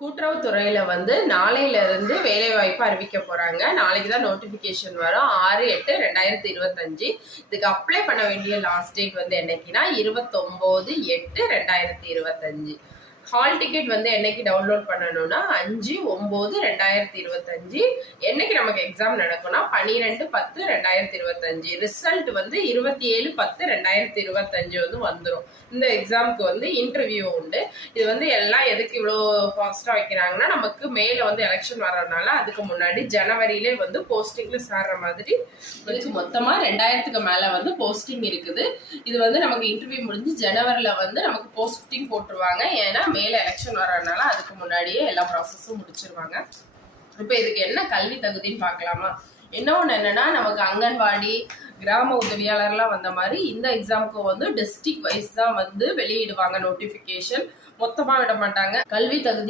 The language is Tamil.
கூட்டுறவுத்துறையில் வந்து நாளையில இருந்து வேலை வாய்ப்பு அறிவிக்க போறாங்க. நாளைக்கு தான் நோட்டிபிகேஷன் வரும். ஆறு எட்டு ரெண்டாயிரத்தி இருபத்தஞ்சு. இதுக்கு அப்ளை பண்ண வேண்டிய லாஸ்ட் டேட் வந்து என்னைக்குன்னா இருபத்தொம்போது எட்டு ரெண்டாயிரத்தி இருபத்தஞ்சு. ஹால் டிக்கெட் வந்து என்னைக்கு டவுன்லோட் பண்ணணும்னா அஞ்சு ஒம்பது ரெண்டாயிரத்தி இருபத்தஞ்சு. என்னைக்கு நமக்கு எக்ஸாம் நடக்கும்னா பன்னிரெண்டு பத்து ரெண்டாயிரத்தி இருபத்தஞ்சு. ரிசல்ட் வந்து இருபத்தி ஏழு பத்து ரெண்டாயிரத்தி இருபத்தஞ்சு வந்து வந்துடும் இந்த எக்ஸாமுக்கு வந்து இன்டர்வியூ உண்டு. இது வந்து எல்லாம் எதுக்கு இவ்வளோ ஃபாஸ்ட்டாக வைக்கிறாங்கன்னா நமக்கு மேலே வந்து எலெக்ஷன் வர்றதுனால அதுக்கு முன்னாடி ஜனவரியிலே வந்து போஸ்டிங்ல சேர்ற மாதிரி இதுக்கு மொத்தமாக ரெண்டாயிரத்துக்கு மேலே வந்து போஸ்டிங் இருக்குது. இது வந்து நமக்கு இன்டர்வியூ முடிஞ்சு ஜனவரியில் வந்து நமக்கு போஸ்டிங் போட்டுருவாங்க. ஏன்னா மேலே எலெக்ஷன் வர்றதுனால அதுக்கு முன்னாடியே எல்லா ப்ராசஸும் முடிச்சிருவாங்க. இப்போ இதுக்கு என்ன கல்வி தகுதின்னு பார்க்கலாமா? இன்னொன்று என்னன்னா நமக்கு அங்கன்வாடி கிராம உதவியாளர்லாம் வந்த மாதிரி இந்த எக்ஸாமுக்கு வந்து டிஸ்ட்ரிக்ட் வைஸ் தான் வந்து வெளியிடுவாங்க நோட்டிஃபிகேஷன் மொத்தமாக விட மாட்டாங்க. கல்வி தகுதி